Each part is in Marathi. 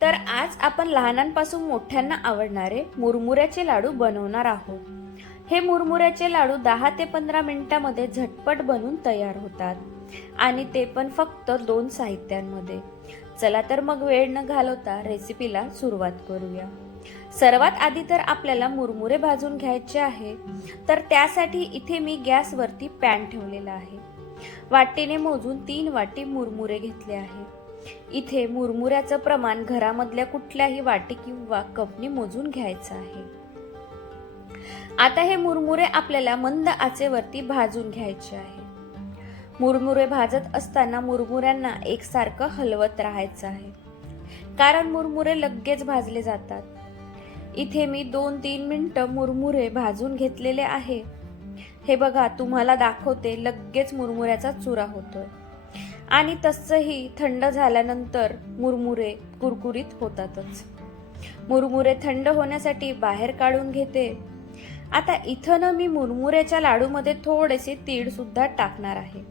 तर आज आपण लहानांपासून मोठ्यांना आवडणारे मुरमुऱ्याचे लाडू बनवणार आहोत। हे मुरमुऱ्याचे लाडू 10 ते 15 मिनिटांमध्ये झटपट बनून तयार होतात आणि ते पण फक्त 2 साहित्यांमध्ये। चला तर मग वेळ न घालवता रेसिपीला सुरुवात करूया। सर्वात आधी तर आपल्याला मुरमुरे भाजून घ्यायचे आहे। तर त्यासाठी इथे मी गॅसवरती पॅन ठेवलेला आहे। वाटीने मोजून 3 वाटी मुरमुरे घेतले आहे। इथे मुरमुऱ्याचं प्रमाण घरामधल्या कुठल्याही वाटी किंवा कपने मोजून घ्यायचं आहे। आता हे मुरमुरे आपल्याला मंद आचेवरती भाजून घ्यायचे आहे। मुरमुरे भाजत असताना मुरमुऱ्यांना एकसारखं हलवत राहायचं आहे, कारण मुरमुरे लगेच भाजले जातात। इथे मी 2-3 मिनिटं मुरमुरे भाजून घेतलेले आहे। हे बघा, तुम्हाला दाखवते, लगेच मुरमुऱ्याचा चुरा होतोय आणि तसंही थंड झाल्यानंतर मुरमुरे कुरकुरीत होतातच। मुरमुरे थंड होण्यासाठी बाहेर काढून घेते। आता इथं मी मुरमुऱ्याच्या लाडूमध्ये थोडेसे तीळ सुद्धा टाकणार आहे।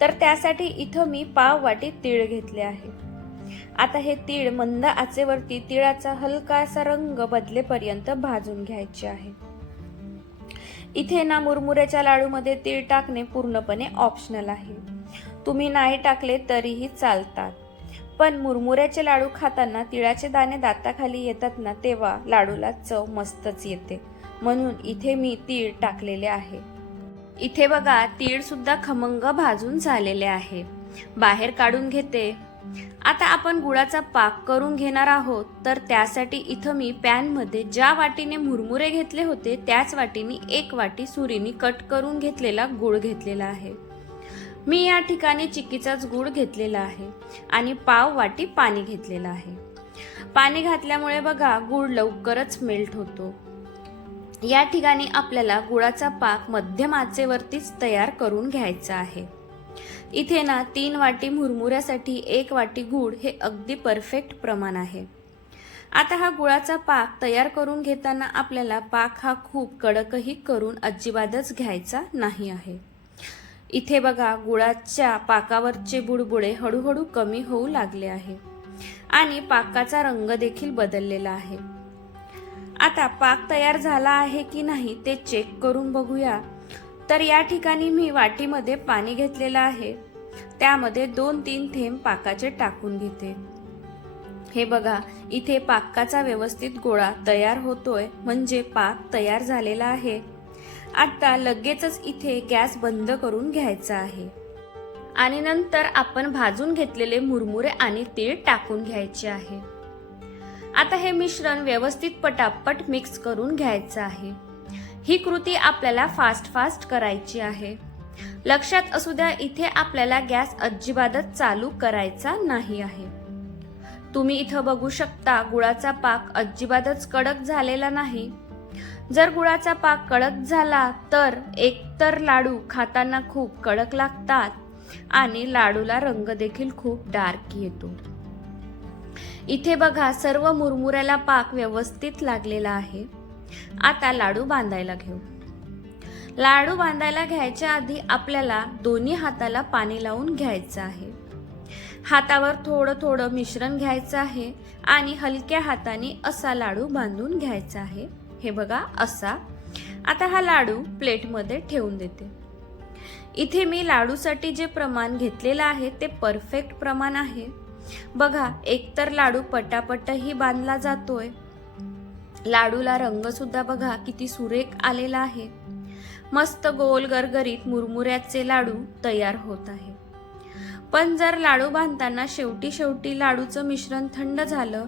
तर त्यासाठी इथं मी पाव वाटी तीळ घेतले आहे। आता हे तीळ मंद आचेवरती तिळाचा हलकासा रंग बदलेपर्यंत भाजून घ्यायचे आहे। इथे मुरमुऱ्याच्या लाडूमध्ये तीळ टाकणे पूर्णपणे ऑप्शनल आहे। तुम्ही नाही टाकले तरीही चालतात, पण मुरमुऱ्याचे लाडू खाताना तिळाचे दाणे दाताखाली येतात ना, तेव्हा लाडूला चव मस्तच येते, म्हणून इथे मी तीळ टाकलेले आहे। इथे बघा, तीळ सुद्धा खमंग भाजून झालेले आहे। बाहेर काढून घेते। आता आपण गुळाचा पाक करून घेणार आहोत। तर त्यासाठी इथं मी पॅन मध्ये ज्या वाटीने मुरमुरे घेतले होते त्याच वाटीने 1 वाटी सुरीने कट करून घेतलेला गुळ घेतलेला आहे। मी या ठिकाणी चिक्कीचाच गुळ घेतलेला आहे आणि पाव वाटी पाणी घेतलेलं आहे। पाणी घातल्यामुळे बघा, गुळ लवकरच मेल्ट होतो। या ठिकाणी आपल्याला गुळाचा पाक मध्यम आचेवरतीच तयार करून घ्यायचा आहे। इथे 3 वाटी मुरमुऱ्यासाठी 1 वाटी गुळ हे अगदी परफेक्ट प्रमाण आहे। आता हा गुळाचा पाक तयार करून घेताना आपल्याला पाक हा खूप कडकही करून अजिबातच घ्यायचा नाही आहे। इथे बघा, गुळाच्या पाकावरचे बुडबुडे हळूहळू कमी होऊ लागले आहे आणि पाकाचा रंग देखील बदललेला आहे। आता पाक तयार झाला आहे की नाही ते चेक करून बघूया। तर या ठिकाणी मी वाटीमध्ये पाणी घेतलेलं आहे, त्यामध्ये 2-3 थेंब पाकाचे टाकून घेते। हे बघा, इथे पाकाचा व्यवस्थित गोळा तयार होतोय, म्हणजे पाक तयार झालेला आहे। आता लगेचच इथे गॅस बंद करून घ्यायचा आहे आणि नंतर आपण भाजून घेतलेले मुरमुरे आणि तीळ टाकून घ्यायचे आहे। आता हे मिश्रण व्यवस्थित पटापट मिक्स करून घ्यायचं आहे। ही कृती आपल्याला फास्ट करायची आहे। लक्षात असू द्या, इथे आपल्याला गॅस अजिबातच चालू करायचा नाही आहे। तुम्ही इथं बघू शकता, गुळाचा पाक अजिबातच कडक झालेला नाही। जर गुळाचा पाक कडक झाला तर एकतर लाडू खाताना खूप कडक लागतात आणि लाडूला रंग देखील खूप डार्क येतो। इथे बघा, सर्व मुरमुऱ्याला पाक व्यवस्थित लागलेला आहे। आता लाडू बांधायला घेऊ। लाडू बांधायला घ्यायच्या आधी आपल्याला दोन्ही हाताला पाणी लावून घ्यायचं आहे। हातावर थोडं मिश्रण घ्यायचं आहे आणि हलक्या हाताने असा लाडू बांधून घ्यायचा आहे। हे बघा, असा। आता हा लाडू प्लेटमध्ये ठेवून देते। इथे मी लाडूसाठी जे प्रमाण घेतलेलं आहे ते परफेक्ट प्रमाण आहे। बघा, एकतर लाडू पटापटही बांधला जातोय, लाडूला रंग सुद्धा बघा किती सुरेख आलेला आहे। मस्त गोल गरगरीत मुरमुऱ्याचे लाडू तयार होत आहे। पण जर लाडू बांधताना शेवटी लाडूचं मिश्रण थंड झालं,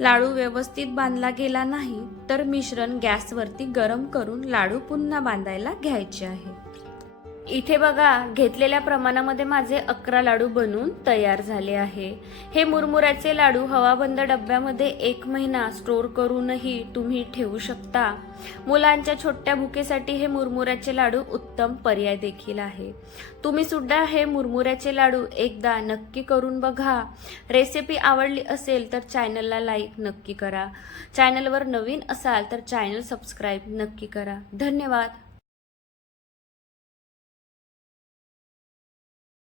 लाडू व्यवस्थित बांधला गेला नाही, तर मिश्रण गॅसवरती गरम करून लाडू पुन्हा बांधायला घ्यायचे आहे। इथे बघा, घेतलेल्या प्रमाणामध्ये माझे 11 लाडू बनून तयार झाले आहे। हे मुरमुऱ्याचे लाडू हवाबंद डब्यामध्ये 1 महिना स्टोर करूनही तुम्ही ठेवू शकता। मुलांच्या छोट्या भुकेसाठी हे मुरमुऱ्याचे लाडू उत्तम पर्याय देखील आहे। तुम्ही सुद्धा हे मुरमुऱ्याचे लाडू एकदा नक्की करून बघा। रेसिपी आवडली असेल तर चॅनलला लाईक नक्की करा। चॅनलवर नवीन असाल तर चॅनल सबस्क्राईब नक्की करा। धन्यवाद।